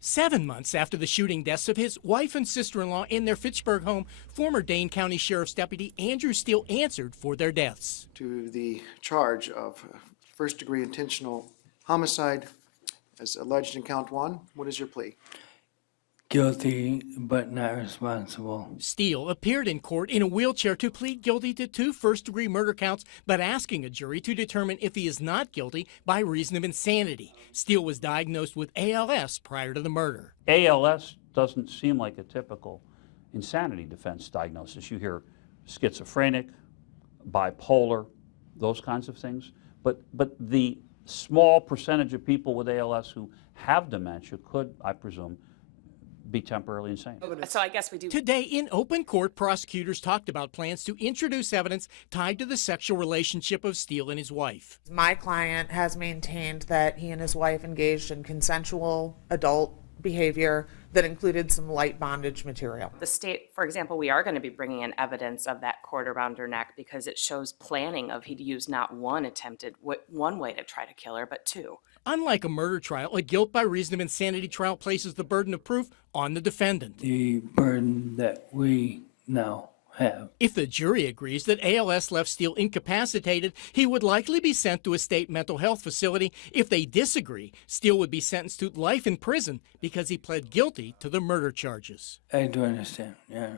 7 months after the shooting deaths of his wife and sister-in-law in their Fitchburg home, former Dane County Sheriff's Deputy Andrew Steele answered for their deaths. To the charge of first-degree intentional homicide as alleged in count 1, what is your plea? Guilty, but not responsible. Steele appeared in court in a wheelchair to plead guilty to 2 first-degree murder counts, but asking a jury to determine if he is not guilty by reason of insanity. Steele was diagnosed with ALS prior to the murder. ALS doesn't seem like a typical insanity defense diagnosis. You hear schizophrenic, bipolar, those kinds of things. But the small percentage of people with ALS who have dementia could, I presume, be temporarily insane. So I guess we do. Today, in open court, prosecutors talked about plans to introduce evidence tied to the sexual relationship of Steele and his wife. My client has maintained that he and his wife engaged in consensual adult behavior that included some light bondage material. The state, for example, we are going to be bringing in evidence of that cord around her neck because it shows planning of he'd used not one way to try to kill her, but 2. Unlike a murder trial, a guilt by reason of insanity trial places the burden of proof on the defendant. The burden that we now have. If the jury agrees that ALS left Steele incapacitated, he would likely be sent to a state mental health facility. If they disagree, Steele would be sentenced to life in prison because he pled guilty to the murder charges. I do understand, yeah.